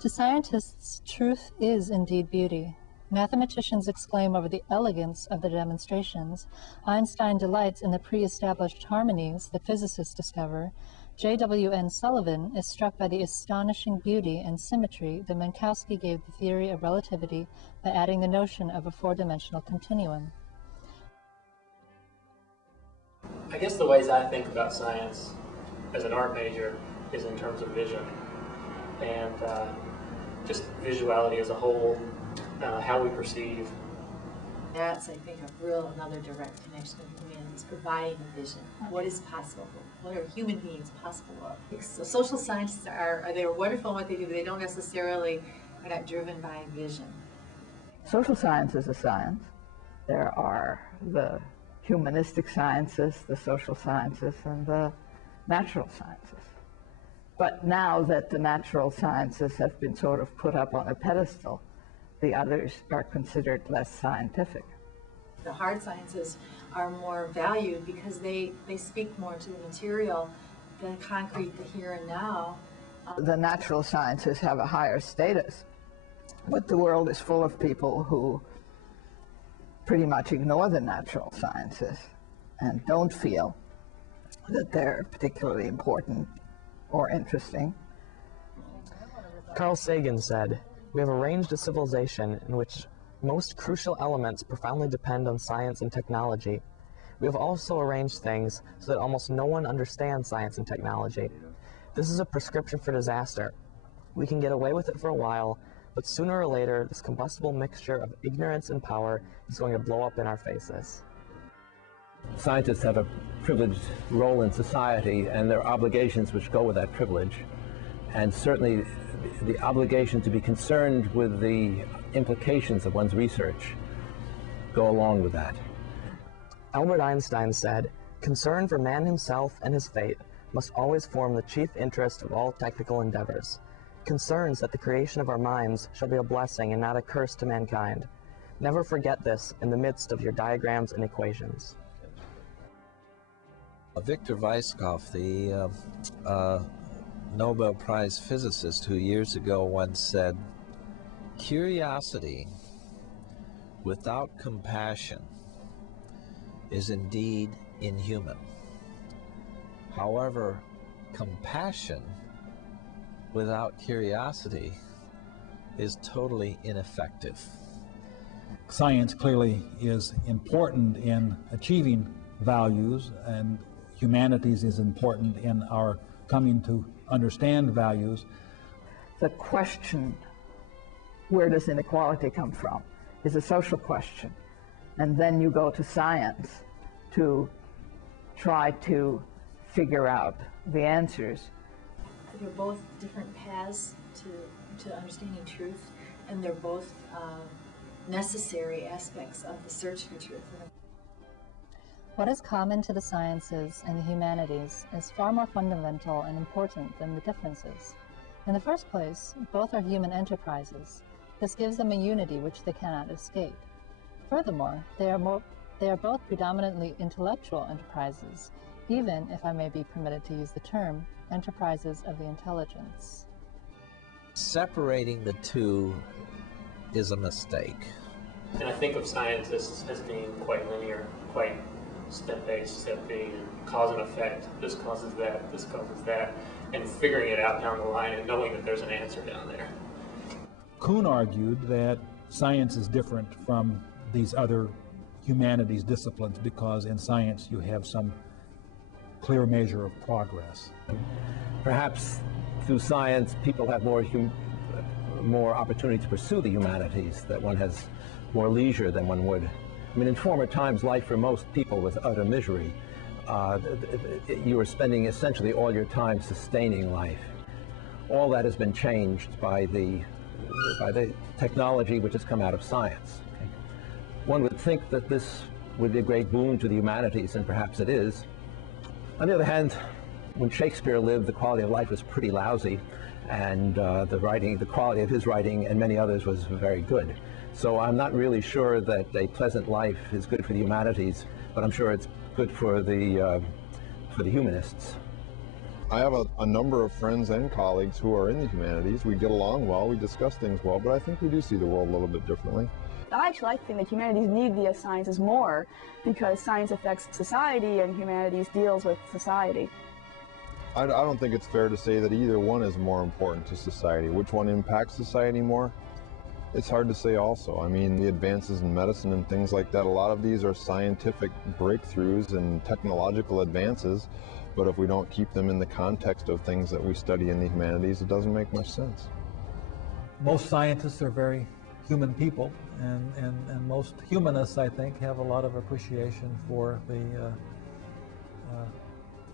To scientists, truth is indeed beauty. Mathematicians exclaim over the elegance of the demonstrations. Einstein delights in the pre-established harmonies that physicists discover. J.W.N. Sullivan is struck by the astonishing beauty and symmetry that Bienkowski gave the theory of relativity by adding the notion of a four-dimensional continuum. I guess the ways I think about science as an art major is in terms of vision and just visuality as a whole, how we perceive. That's, I think, another direct connection of humans, providing a vision. What is possible? What are human beings possible of? So social scientists they're wonderful in what they do, but they don't necessarily are not driven by vision. Social science is a science. There are the humanistic sciences, the social sciences, and the natural sciences. But now that the natural sciences have been sort of put up on a pedestal, the others are considered less scientific. The hard sciences are more valued because they speak more to the material, the concrete, the here and now. The natural sciences have a higher status, but the world is full of people who pretty much ignore the natural sciences and don't feel that they're particularly important or interesting. Carl Sagan said, "We have arranged a civilization in which most crucial elements profoundly depend on science and technology. We have also arranged things so that almost no one understands science and technology. This is a prescription for disaster. We can get away with it for a while, but sooner or later, this combustible mixture of ignorance and power is going to blow up in our faces." Scientists have a privileged role in society, and there are obligations which go with that privilege. And certainly the obligation to be concerned with the implications of one's research go along with that. Albert Einstein said, "Concern for man himself and his fate must always form the chief interest of all technical endeavors. Concerns that the creation of our minds shall be a blessing and not a curse to mankind. Never forget this in the midst of your diagrams and equations." Victor Weisskopf, the Nobel Prize physicist who years ago once said, "Curiosity without compassion is indeed inhuman. However, compassion without curiosity is totally ineffective." Science clearly is important in achieving values, and humanities is important in our coming to understand values. The question, where does inequality come from, is a social question. And then you go to science to try to figure out the answers. They're both different paths to understanding truth, and they're both necessary aspects of the search for truth. What is common to the sciences and the humanities is far more fundamental and important than the differences. In the first place, both are human enterprises. This gives them a unity which they cannot escape. Furthermore, they are both predominantly intellectual enterprises, even, if I may be permitted to use the term, enterprises of the intelligence. Separating the two is a mistake. And I think of scientists as being quite linear, quite step-based, step B, and cause and effect. This causes that, this causes that, and figuring it out down the line and knowing that there's an answer down there. Kuhn argued that science is different from these other humanities disciplines because in science you have some clear measure of progress. Perhaps through science people have more opportunity to pursue the humanities, that one has more leisure than one would. I mean, in former times, life for most people was utter misery. You were spending essentially all your time sustaining life. All that has been changed by the technology which has come out of science. One would think that this would be a great boon to the humanities, and perhaps it is. On the other hand, when Shakespeare lived, the quality of life was pretty lousy, and the quality of his writing and many others was very good. So I'm not really sure that a pleasant life is good for the humanities, but I'm sure it's good for the humanists. I have a number of friends and colleagues who are in the humanities. We get along well, we discuss things well, but I think we do see the world a little bit differently. I actually like to think that humanities need the sciences more because science affects society and humanities deals with society. I don't think it's fair to say that either one is more important to society. Which one impacts society more? It's hard to say also. I mean, the advances in medicine and things like that, a lot of these are scientific breakthroughs and technological advances, but if we don't keep them in the context of things that we study in the humanities, it doesn't make much sense. Most scientists are very human people, and most humanists, I think, have a lot of appreciation for the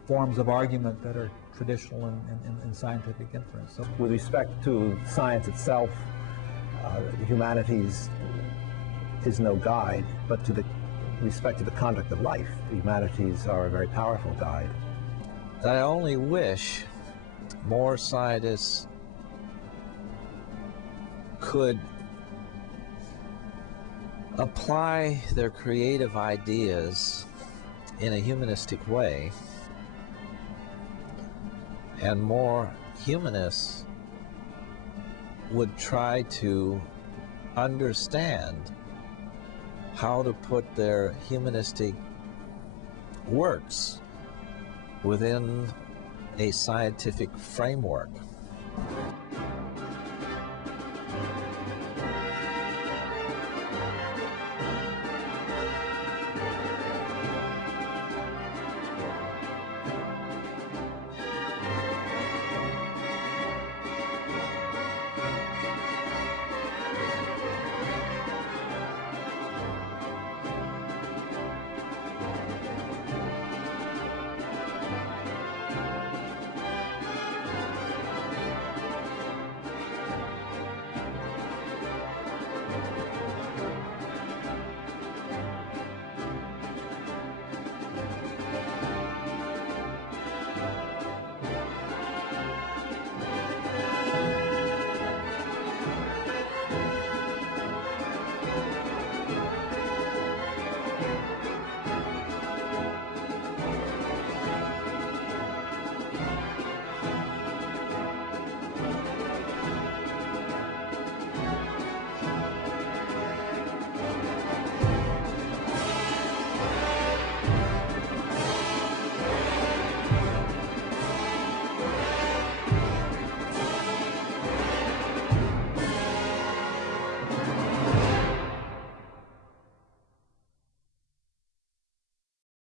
forms of argument that are traditional in scientific inference. So, With respect to science itself, the humanities is no guide, but to the respect to the conduct of life, the humanities are a very powerful guide. I only wish more scientists could apply their creative ideas in a humanistic way, and more humanists would try to understand how to put their humanistic works within a scientific framework.